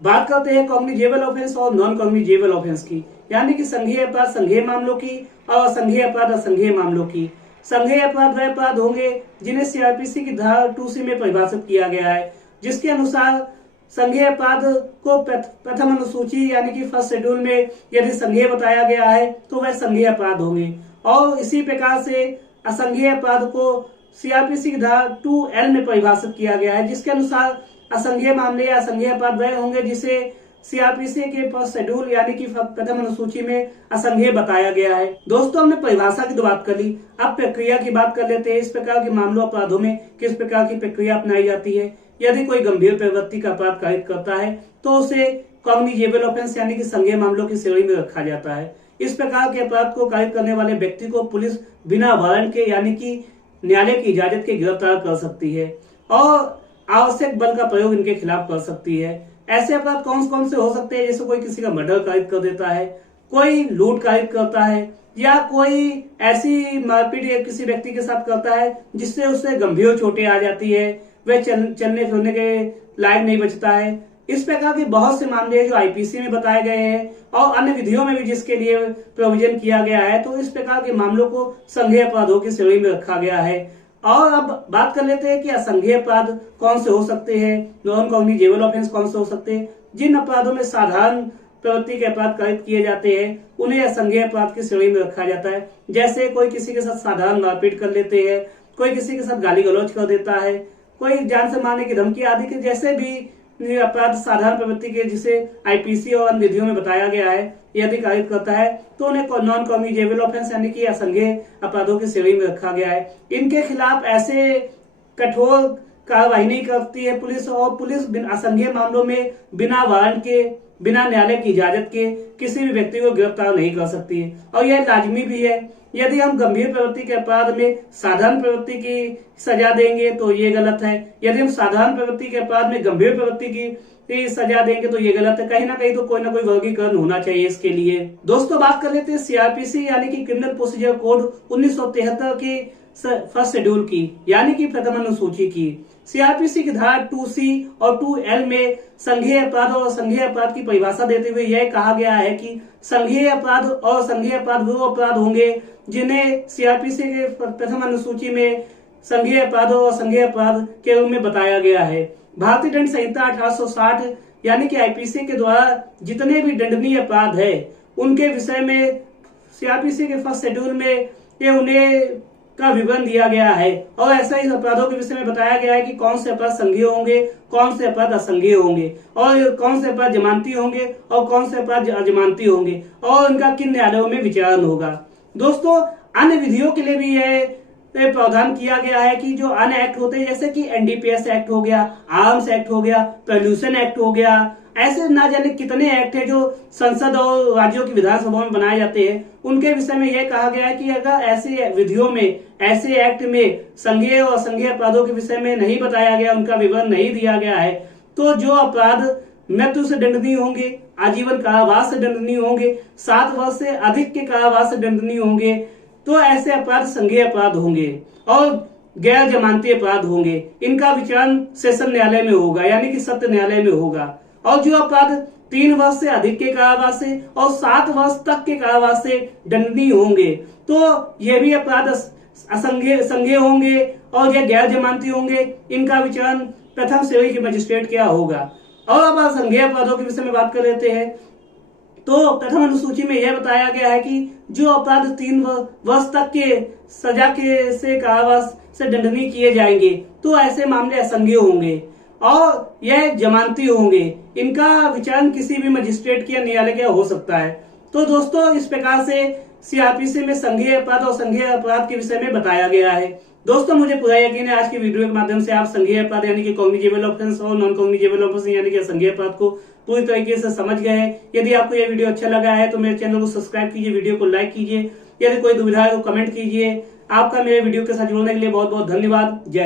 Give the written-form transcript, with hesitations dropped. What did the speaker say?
बात करते हैं कॉग्निजेबल ऑफेंस और नॉन कॉग्निजेबल ऑफेंस की, यानी कि संघीय अपराध संघीय मामलों की और असंघीय अपराध असंघीय मामलों की। संघीय अपराध वह अपराध होंगे जिन्हें सीआरपीसी की धारा 2C में परिभाषित किया गया है, जिसके अनुसार संघीय अपराध को प्रथम अनुसूची यानी कि फर्स्ट शेड्यूल में यदि संघीय बताया गया है तो वह संघीय अपराध होंगे। और इसी प्रकार से असंघीय अपराध को सीआरपीसी की धारा 2L में परिभाषित किया गया है, जिसके अनुसार असंघीय मामले या असंघीय अपराध वह होंगे जिसे सीआरपीसी के फर्स्ट शेड्यूल यानी कि प्रथम अनुसूची में असंघीय बताया गया है। दोस्तों, हमने परिभाषा की तो बात कर ली, अब प्रक्रिया की बात कर लेते हैं। इस प्रकार के मामलों अपराधों में किस प्रकार की प्रक्रिया अपनाई जाती है। यदि कोई गंभीर प्रवृत्ति का अपराध कारित करता है तो उसे कॉग्निजेबल ऑफेंस यानी कि संघीय मामलों की श्रेणी में रखा जाता है। इस प्रकार के अपराध को कारित करने वाले व्यक्ति को पुलिस बिना वारंट के यानी कि न्यायालय की इजाजत के गिरफ्तार कर सकती है और आवश्यक बल का प्रयोग इनके खिलाफ कर सकती है। ऐसे अपराध कौन कौन से हो सकते हैं, जैसे कोई किसी का मर्डर कारित कर देता है, कोई लूट कारित करता है, या कोई ऐसी मारपीट किसी व्यक्ति के साथ करता है जिससे उसे गंभीर चोटें आ जाती है, वह चलने फिरने के लायक नहीं बचता है। इस प्रकार के बहुत से मामले जो आईपीसी में बताए गए हैं और अन्य विधियों में भी जिसके लिए प्रोविजन किया गया है, तो इस प्रकार के मामलों को संघीय अपराधों की श्रेणी में रखा गया है। और अब बात कर लेते हैं कि असंघीय अपराध कौन से हो सकते हैं, नॉन कॉग्निजेबल ऑफेंस कौन से हो सकते हैं। जिन अपराधों में साधारण प्रवृत्ति के अपराध कारित किए जाते हैं उन्हें असंघीय अपराध की श्रेणी में रखा जाता है। जैसे कोई किसी के साथ साधारण मारपीट कर लेते हैं, कोई किसी के साथ गाली गलौज कर देता है, कोई जान से मारने की धमकी आदि के जैसे भी अपराध साधारण प्रवृत्ति के जिसे आईपीसी और अन्य विधियों में बताया गया है यदि कारित करता है तो उन्हें नॉन कॉग्निजेबल ऑफेंस यानी कि असंघीय अपराधों की श्रेणी में रखा गया है। इनके खिलाफ ऐसे कठोर कार्रवाई नहीं करती है पुलिस, और पुलिस असंघीय मामलों में बिना वारंट के बिना न्यायालय की इजाजत के किसी भी व्यक्ति को गिरफ्तार नहीं कर सकती है। और यह लाजमी भी है। यदि हम गंभीर प्रवृत्ति के अपराध में साधारण प्रवृत्ति की सजा देंगे तो ये गलत है, यदि हम साधारण प्रवृत्ति के अपराध में गंभीर प्रवृत्ति की सजा देंगे तो ये गलत है। कहीं ना कहीं तो कोई ना कोई वर्गीकरण होना चाहिए इसके लिए। दोस्तों, बात कर लेते हैं सीआरपीसी यानी कि क्रिमिनल प्रोसीजर कोड 1973 की फर्स्ट शेड्यूल की यानी कि प्रथम अनुसूची की। सीआरपीसी की धारा 2C और 2L में संघीय अपराध और असंघीय अपराध की परिभाषा देते हुए यह कहा गया है कि संघीय अपराध और असंघीय अपराध वो अपराध होंगे जिन्हें सीआरपीसी के प्रथम अनुसूची में संघीय अपराध और असंघीय अपराध के रूप में बताया गया है। भारतीय दंड संहिता 1860 यानी कि आईपीसी के द्वारा जितने भी दंडनीय अपराध है उनके विषय में सीआरपीसी के फर्स्ट शेड्यूल में ये उन्हें का विवरण दिया गया है और ऐसा ही अपराधों के विषय में बताया गया है कि कौन से अपराध संघीय होंगे, कौन से अपराध असंघीय होंगे, और कौन से अपराध जमानती होंगे और कौन से अपराध अजमानती होंगे, और इनका किन न्यायालयों में विचारण होगा। दोस्तों, अन्य विधियों के लिए भी यह प्रावधान किया गया है कि जो अन्य एक्ट होते हैं जैसे कि एनडीपीएस एक्ट हो गया, आर्म्स एक्ट हो गया, पॉल्यूशन एक्ट हो गया, ऐसे ना जाने कितने एक्ट है जो संसद और राज्यों की विधानसभा में बनाए जाते हैं, उनके विषय में यह कहा गया है कि अगर ऐसे विधियों में ऐसे एक्ट में संघीय और असंघीय अपराधों के विषय में नहीं बताया गया, उनका विवरण नहीं दिया गया है, तो जो अपराध मृत्यु से दंडनीय होंगे, आजीवन कारावास से दंडनीय होंगे, 7 वर्ष से अधिक के कारावास से दंडनीय होंगे, तो ऐसे अपराध संघीय अपराध होंगे और गैर जमानती अपराध होंगे। इनका विचारण सेशन न्यायालय में होगा यानी कि सत्र न्यायालय में होगा। और जो अपराध 3 वर्ष से अधिक के कारावास से और 7 वर्ष तक के कारावास से दंडनीय होंगे, तो ये भी अपराध संघीय होंगे और यह गैर जमानती होंगे। इनका विचारण प्रथम श्रेणी के मजिस्ट्रेट क्या होगा। और अब असंघीय अपराधों के विषय में बात कर लेते हैं। तो प्रथम अनुसूची में यह बताया गया है कि जो अपराध 3 वर्ष तक के सजा के से कारावास से दंडनीय किए जाएंगे तो ऐसे मामले असंघीय होंगे और यह जमानती होंगे। इनका विचारण किसी भी मजिस्ट्रेट या न्यायालय का हो सकता है। तो दोस्तों, इस प्रकार से सीआरपीसी में संघीय अपराध और संघीय अपराध के विषय में बताया गया है। दोस्तों, मुझे पूरा यकीन है आज की वीडियो के माध्यम से आप संघीय अपराध यानी कि कॉग्निजेबल ऑफेंस और नॉन कॉग्निजेबल ऑफेंस यानी कि असंघीय अपराध को पूरी तरीके से समझ गए हैं। यदि आपको यह वीडियो अच्छा लगा है तो मेरे चैनल को सब्सक्राइब कीजिए, वीडियो को लाइक कीजिए। यदि कोई दुविधा है तो कमेंट कीजिए। आपका मेरे वीडियो के साथ जुड़ने के लिए बहुत बहुत धन्यवाद। जय